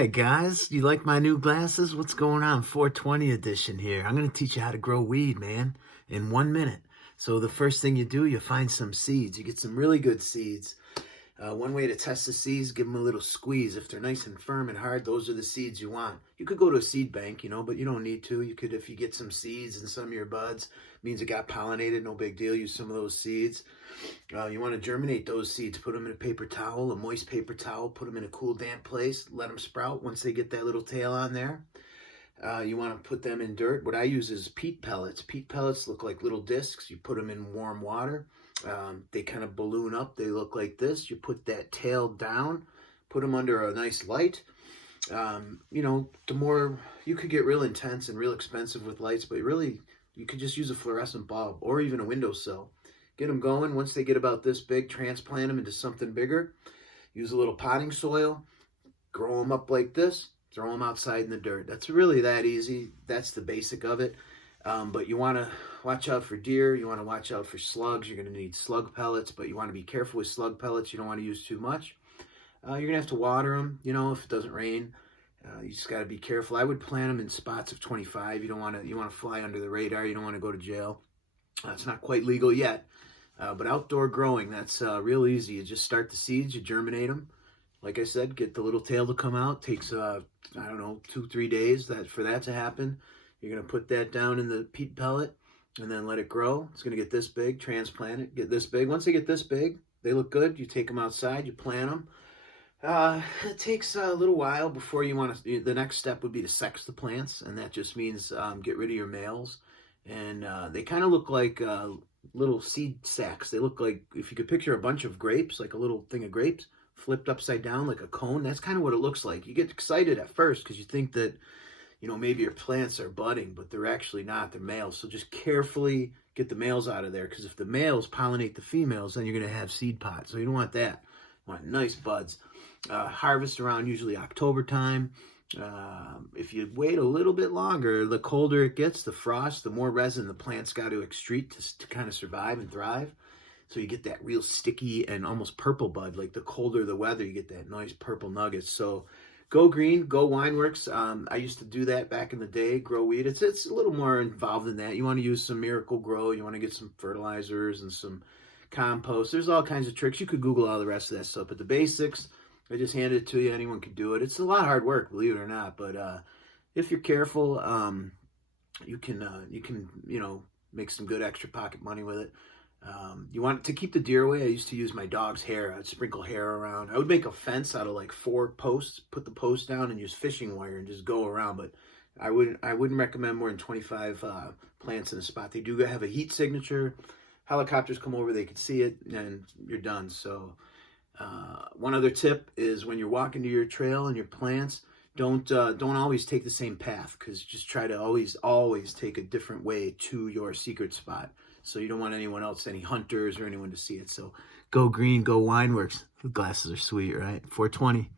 right, guys. You like my new glasses? What's going on? 420 edition here. I'm going to teach you how to grow weed, man, in 1 minute. So the first thing you do, you find some seeds. You get some really good seeds. One way to test the seeds, give them a little squeeze. If they're nice and firm and hard, those are the seeds you want. You could go to a seed bank, but you don't need to. You could, if you get some seeds and some of your buds, means it got pollinated, no big deal. Use some of those seeds. You want to germinate those seeds. Put them in a paper towel, a moist paper towel. Put them in a cool, damp place. Let them sprout once they get that little tail on there. You want to put them in dirt. What I use is peat pellets. Peat pellets look like little discs. You put them in warm water. They kind of balloon up. They look like this. You put that tail down, put them under a nice light. The more, you could get real intense and real expensive with lights, but really, you could just use a fluorescent bulb or even a windowsill. Get them going. Once they get about this big, transplant them into something bigger. Use a little potting soil. Grow them up like this. Throw them outside in the dirt. That's really that easy. That's the basic of it. But you want to watch out for deer. You want to watch out for slugs. You're going to need slug pellets, but you want to be careful with slug pellets. You don't want to use too much. You're going to have to water them, if it doesn't rain. You just got to be careful. I would plant them in spots of 25. You want to fly under the radar. You don't want to go to jail. It's not quite legal yet. But outdoor growing, that's real easy. You just start the seeds, you germinate them. Like I said, get the little tail to come out. Takes, 2-3 days for that to happen. You're going to put that down in the peat pellet and then let it grow. It's going to get this big, transplant it, get this big. Once they get this big, they look good. You take them outside, you plant them. It takes a little while before you want to, the next step would be to sex the plants. And that just means get rid of your males. And they kind of look like little seed sacs. They look like, if you could picture a bunch of grapes, like a little thing of grapes, flipped upside down like a cone. That's kind of what it looks like. You get excited at first because you think that, maybe your plants are budding, but they're actually not. They're males. So just carefully get the males out of there, because if the males pollinate the females, then you're going to have seed pods. So you don't want that. You want nice buds. Harvest around usually October time. If you wait a little bit longer, the colder it gets, the frost, the more resin the plant's got to excrete to kind of survive and thrive. So you get that real sticky and almost purple bud. Like the colder the weather, you get that nice purple nuggets. So go green, go WINEWORKZ. I used to do that back in the day, grow weed. It's a little more involved than that. You want to use some Miracle Grow. You want to get some fertilizers and some compost. There's all kinds of tricks. You could Google all the rest of that stuff. But the basics, I just handed it to you. Anyone could do it. It's a lot of hard work, believe it or not. But if you're careful, you can make some good extra pocket money with it. You want to keep the deer away. I used to use my dog's hair. I'd sprinkle hair around. I would make a fence out of like 4 posts, put the posts down and use fishing wire and just go around. But I wouldn't recommend more than 25 plants in a spot. They do have a heat signature. Helicopters come over, they can see it, and you're done. So one other tip is when you're walking to your trail and your plants, don't always take the same path, because just try to always take a different way to your secret spot. So you don't want anyone else, any hunters or anyone to see it. So go green, go WINEWORKZ. The glasses are sweet, right? 420.